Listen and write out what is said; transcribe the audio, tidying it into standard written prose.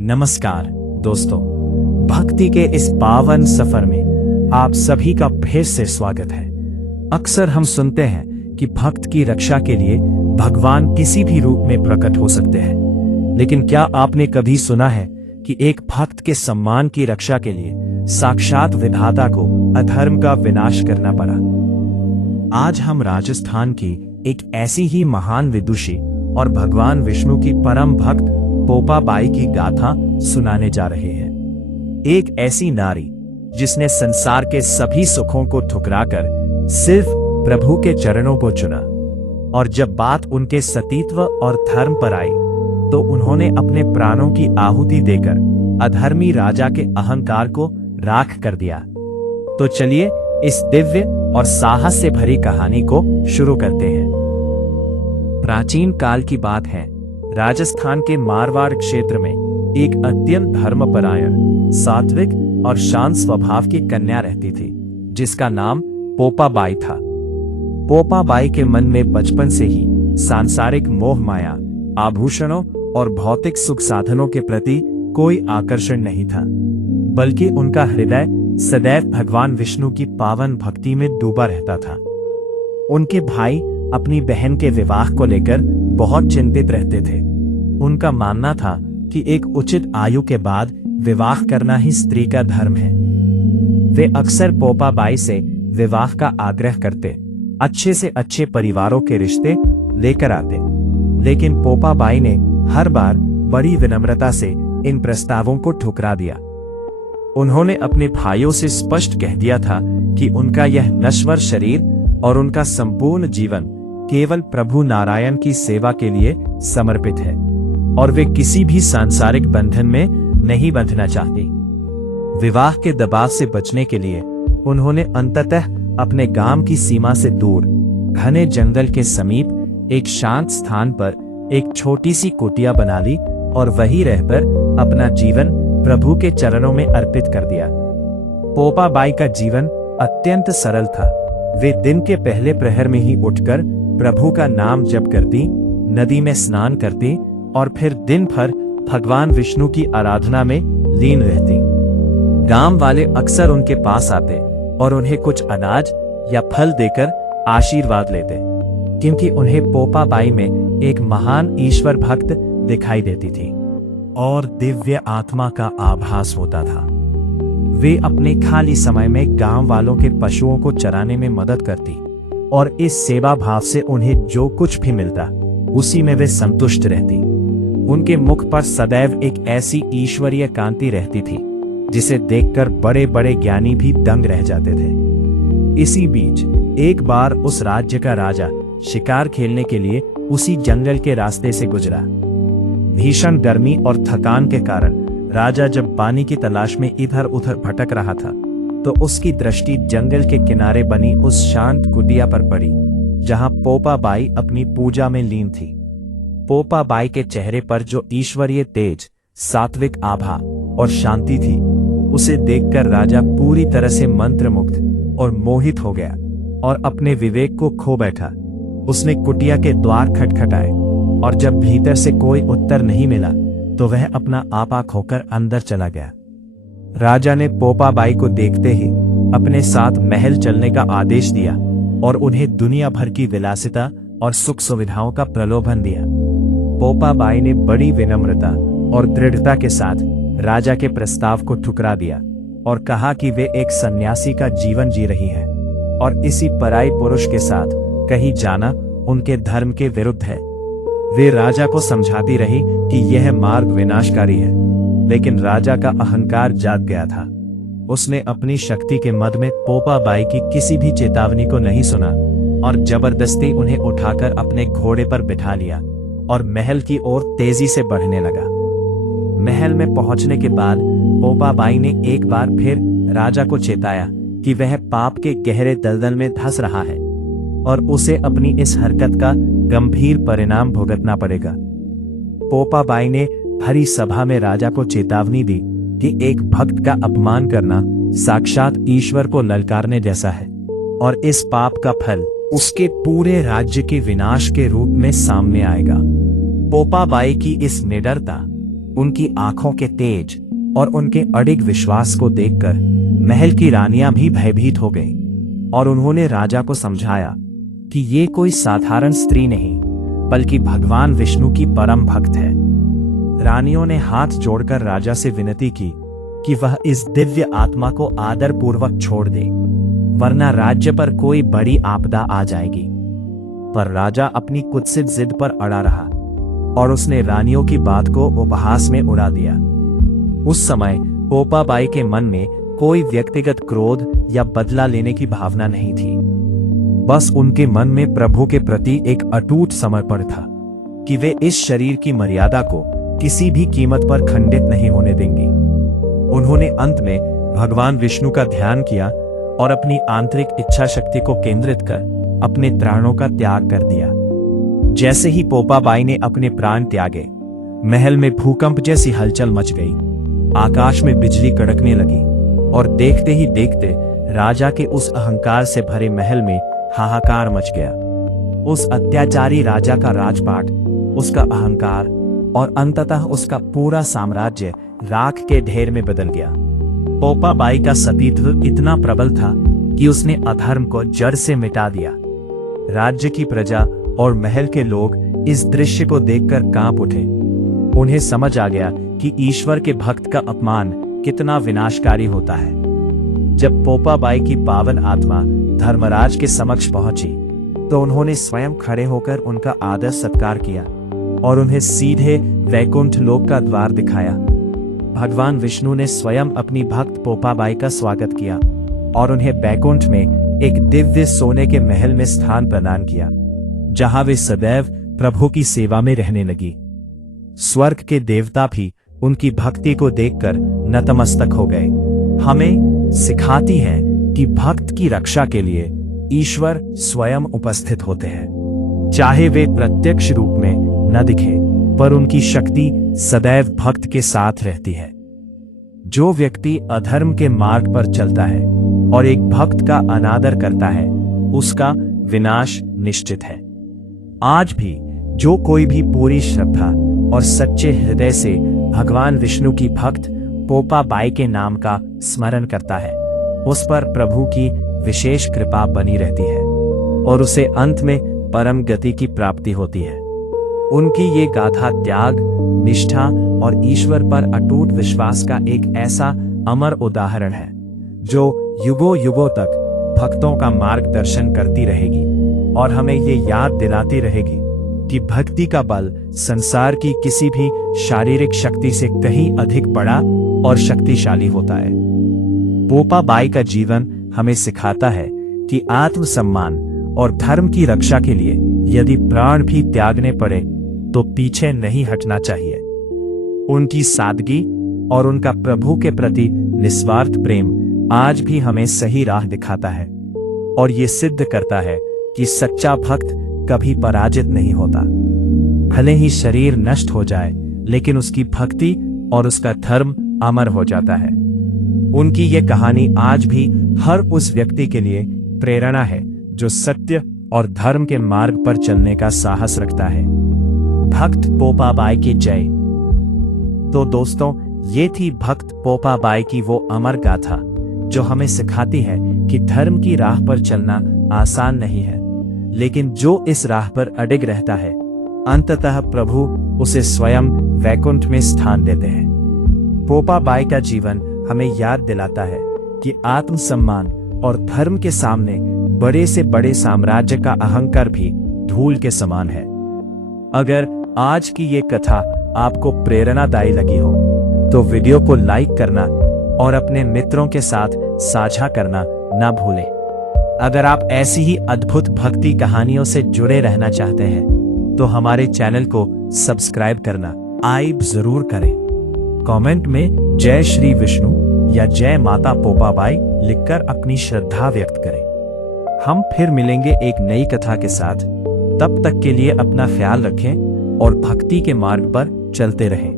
नमस्कार दोस्तों, भक्ति के इस पावन सफर में आप सभी का फिर से स्वागत है। अक्सर हम सुनते हैं कि भक्त की रक्षा के लिए भगवान किसी भी रूप में प्रकट हो सकते हैं, लेकिन क्या आपने कभी सुना है कि एक भक्त के सम्मान की रक्षा के लिए साक्षात विधाता को अधर्म का विनाश करना पड़ा। आज हम राजस्थान की एक ऐसी ही महान विदुषी और भगवान विष्णु की परम भक्त पोपा बाई की गाथा सुनाने जा रहे हैं। एक ऐसी नारी जिसने संसार के सभी सुखों को ठुकराकर सिर्फ प्रभु के चरणों को चुना, और जब बात उनके सतीत्व और धर्म पर आई तो उन्होंने अपने प्राणों की आहुति देकर अधर्मी राजा के अहंकार को राख कर दिया। तो चलिए इस दिव्य और साहस से भरी कहानी को शुरू करते हैं। प्राचीन काल की बात है। राजस्थान के मारवाड़ क्षेत्र में एक अत्यंत धर्मपरायण, सात्विक और शांत स्वभाव की कन्या रहती थी, जिसका नाम पोपा बाई था। पोपा बाई के मन में बचपन से ही सांसारिक मोह माया, आभूषणों और भौतिक सुख साधनों के प्रति कोई आकर्षण नहीं था, बल्कि उनका हृदय सदैव भगवान विष्णु की पावन भक्ति में डूबा रहता था। उनके भाई अपनी बहन के विवाह को लेकर बहुत चिंतित रहते थे। उनका मानना था कि एक उचित आयु के बाद विवाह करना ही स्त्री का धर्म है। वे अक्सर पोपा बाई से विवाह का आग्रह करते, अच्छे से अच्छे परिवारों के रिश्ते लेकर आते, लेकिन पोपा बाई ने हर बार बड़ी विनम्रता से इन प्रस्तावों को ठुकरा दिया। उन्होंने अपने भाइयों से स्पष्ट कह दिया था कि उनका यह नश्वर शरीर और उनका संपूर्ण जीवन केवल प्रभु नारायण की सेवा के लिए समर्पित है, और वे किसी भी सांसारिक बंधन में नहीं बंधना चाहती। विवाह के दबाव से बचने के लिए उन्होंने अंततः अपने गांव की सीमा से दूर घने जंगल के समीप एक शांत स्थान पर एक छोटी सी कुटिया बना ली और वहीं रहकर अपना जीवन प्रभु के चरणों में अर्पित कर दिया। पोपा बाई का जीवन अत्यंत सरल था। वे दिन के पहले प्रहर में ही उठकर प्रभु का नाम जप करती, नदी में स्नान करती और फिर दिन भर भगवान विष्णु की आराधना में लीन रहती। गांव वाले अक्सर उनके पास आते और उन्हें कुछ अनाज या फल देकर आशीर्वाद लेते, क्योंकि उन्हें पोपा बाई में एक महान ईश्वर भक्त दिखाई देती थी और दिव्य आत्मा का आभास होता था। वे अपने खाली समय में गांव वालों के पशुओं को चराने में मदद करती, और इस सेवा भाव से उन्हें जो कुछ भी मिलता उसी में वे संतुष्ट रहती। उनके मुख पर सदैव एक ऐसी ईश्वरीय कांति रहती थी जिसे देखकर बड़े बड़े ज्ञानी भी दंग रह जाते थे। इसी बीच एक बार उस राज्य का राजा शिकार खेलने के लिए उसी जंगल के रास्ते से गुजरा। भीषण गर्मी और थकान के कारण राजा जब पानी की तलाश में इधर उधर भटक रहा था तो उसकी दृष्टि जंगल के किनारे बनी उस शांत कुटिया पर पड़ी, जहां पोपा बाई अपनी पूजा में लीन थी। पोपा बाई के चेहरे पर जो ईश्वरीय तेज, सात्विक आभा और शांति थी, उसे देखकर राजा पूरी तरह से मंत्रमुग्ध और मोहित हो गया और अपने विवेक को खो बैठा। उसने कुटिया के द्वार खटखटाए, और जब भीतर से कोई उत्तर नहीं मिला तो वह अपना आपा खोकर अंदर चला गया। राजा ने पोपा बाई को देखते ही अपने साथ महल चलने का आदेश दिया और उन्हें दुनिया भर की विलासिता और सुख सुविधाओं का प्रलोभन दिया। पोपा बाई ने बड़ी विनम्रता और दृढ़ता के साथ राजा के प्रस्ताव को ठुकरा दिया और कहा कि वे एक सन्यासी का जीवन जी रही है और इसी पराई पुरुष के साथ कहीं जाना उनके धर्म के विरुद्ध है। वे राजा को समझाती रही कि यह मार्ग विनाशकारी है, लेकिन राजा का अहंकार जाग गया था। उसने अपनी शक्ति के मद में पोपा बाई की किसी भी चेतावनी को नहीं सुना और जबरदस्ती उन्हें उठाकर अपने घोड़े पर बिठा लिया और महल की ओर तेजी से बढ़ने लगा। महल में पहुंचने के बाद पोपा बाई ने एक बार फिर राजा को चेताया कि वह पाप के गहरे दलदल में धंस रहा है और उसे अपनी इस हरकत का गंभीर परिणाम भुगतना पड़ेगा। पोपा बाई ने भरी सभा में राजा को चेतावनी दी कि एक भक्त का अपमान करना साक्षात ईश्वर को ललकारने जैसा है और इस पाप का फल उसके पूरे राज्य के विनाश के रूप में सामने आएगा। पोपा बाई की इस निडरता उनकी आंखों के तेज और उनके अडिग विश्वास को देखकर महल की रानियां भी भयभीत हो गईं और उन्होंने राजा को समझाया कि ये कोई साधारण स्त्री नहीं बल्कि भगवान विष्णु की परम भक्त है। रानियों ने हाथ जोड़कर राजा से विनती की कि वह इस दिव्य आत्मा को आदर पूर्वक छोड़ दे, वरना राज्य पर कोई बड़ी आपदा आ जाएगी। पर राजा अपनी कुत्सित जिद पर अड़ा रहा और उसने रानियों की बात को उपहास में उड़ा दिया। उस समय पोपाबाई के मन में कोई व्यक्तिगत क्रोध या बदला लेने की भावना नहीं थी। बस उनके मन में प्रभु के प्रति एक अटूट समर्पण था कि वे इस शरीर की मर्यादा को किसी भी कीमत पर खंडित नहीं होने देंगी। उन्होंने अंत में भगवान विष्णु का ध्यान किया और अपनी आंतरिक इच्छा शक्ति को केंद्रित कर अपने प्राणों का त्याग कर दिया। जैसे ही पोपाबाई ने अपने प्राण त्यागे, महल में भूकंप जैसी हलचल मच गई, आकाश में बिजली कड़कने लगी और देखते ही देखते राजा के उस अहंकार से भरे महल में हाहाकार मच गया। उस अत्याचारी राजा का राजपाट, उसका अहंकार और अंततः उसका पूरा साम्राज्य राख के ढेर में बदल गया। पोपाबाई का सतीत्व इतना प्रबल था कि उसने अधर्म को जड़ से मिटा दिया। राज्य की प्रजा और महल के लोग इस दृश्य को देखकर कांप उठे। उन्हें समझ आ गया कि ईश्वर के भक्त का अपमान कितना विनाशकारी होता है। जब पोपाबाई की पावन आत्मा धर्मराज के समक्ष पहुंची तो उन्होंने स्वयं खड़े होकर उनका आदर सत्कार किया और उन्हें सीधे वैकुंठ लोक का द्वार दिखाया। भगवान विष्णु ने स्वयं अपनी भक्त पोपाबाई का स्वागत किया और उन्हें वैकुंठ में एक दिव्य सोने के महल में स्थान प्रदान किया, जहां वे सदैव प्रभु की सेवा में रहने लगी। स्वर्ग के देवता भी उनकी भक्ति को देखकर नतमस्तक हो गए। हमें सिखाती है कि भक्त की रक्षा के लिए ईश्वर स्वयं उपस्थित होते हैं, चाहे वे प्रत्यक्ष रूप में न दिखे, पर उनकी शक्ति सदैव भक्त के साथ रहती है। जो व्यक्ति अधर्म के मार्ग पर चलता है और एक भक्त का अनादर करता है, उसका विनाश निश्चित है। आज भी जो कोई भी पूरी श्रद्धा और सच्चे हृदय से भगवान विष्णु की भक्त पोपाबाई के नाम का स्मरण करता है, उस पर प्रभु की विशेष कृपा बनी रहती है और उसे अंत में परम गति की प्राप्ति होती है। उनकी ये गाथा त्याग, निष्ठा और ईश्वर पर अटूट विश्वास का एक ऐसा अमर उदाहरण है जो युगों युगों तक भक्तों का मार्गदर्शन करती रहेगी और हमें ये याद दिलाती रहेगी कि भक्ति का बल संसार की किसी भी शारीरिक शक्ति से कहीं अधिक बड़ा और शक्तिशाली होता है। पोपाबाई का जीवन हमें सिखाता है कि आत्मसम्मान और धर्म की रक्षा के लिए यदि प्राण भी त्यागने पड़े तो पीछे नहीं हटना चाहिए। उनकी सादगी और उनका प्रभु के प्रति निस्वार्थ प्रेम आज भी हमें सही राह दिखाता है और ये सिद्ध करता है कि सच्चा भक्त कभी पराजित नहीं होता। भले ही शरीर नष्ट हो जाए, लेकिन उसकी भक्ति और उसका धर्म अमर हो जाता है। उनकी ये कहानी आज भी हर उस व्यक्ति के लिए प्रेरणा है जो सत्य और धर्म के मार्ग पर चलने का साहस रखता है। भक्त पोपाबाई की जय। तो दोस्तों, ये थी भक्त पोपाबाई की वो अमर गाथा जो हमें सिखाती है कि धर्म की राह पर चलना आसान नहीं है, लेकिन जो इस राह पर अडिग रहता है, अंततः प्रभु उसे स्वयं वैकुंठ में स्थान देते हैं। पोपाबाई का जीवन हमें याद दिलाता है कि आत्मसम्मान और धर्म के सामने बड़े से बड़े साम्राज्य का अहंकार भी धूल के समान है। अगर आज की ये कथा आपको प्रेरणादायी लगी हो तो वीडियो को लाइक करना और अपने मित्रों के साथ साझा करना ना भूलें। अगर आप ऐसी ही अद्भुत भक्ति कहानियों से जुड़े रहना चाहते हैं तो हमारे चैनल को सब्सक्राइब करना आइब जरूर करें। कमेंट में जय श्री विष्णु या जय माता पोपाबाई लिखकर अपनी श्रद्धा व्यक्त करें। हम फिर मिलेंगे एक नई कथा के साथ। तब तक के लिए अपना ख्याल रखें और भक्ति के मार्ग पर चलते रहें।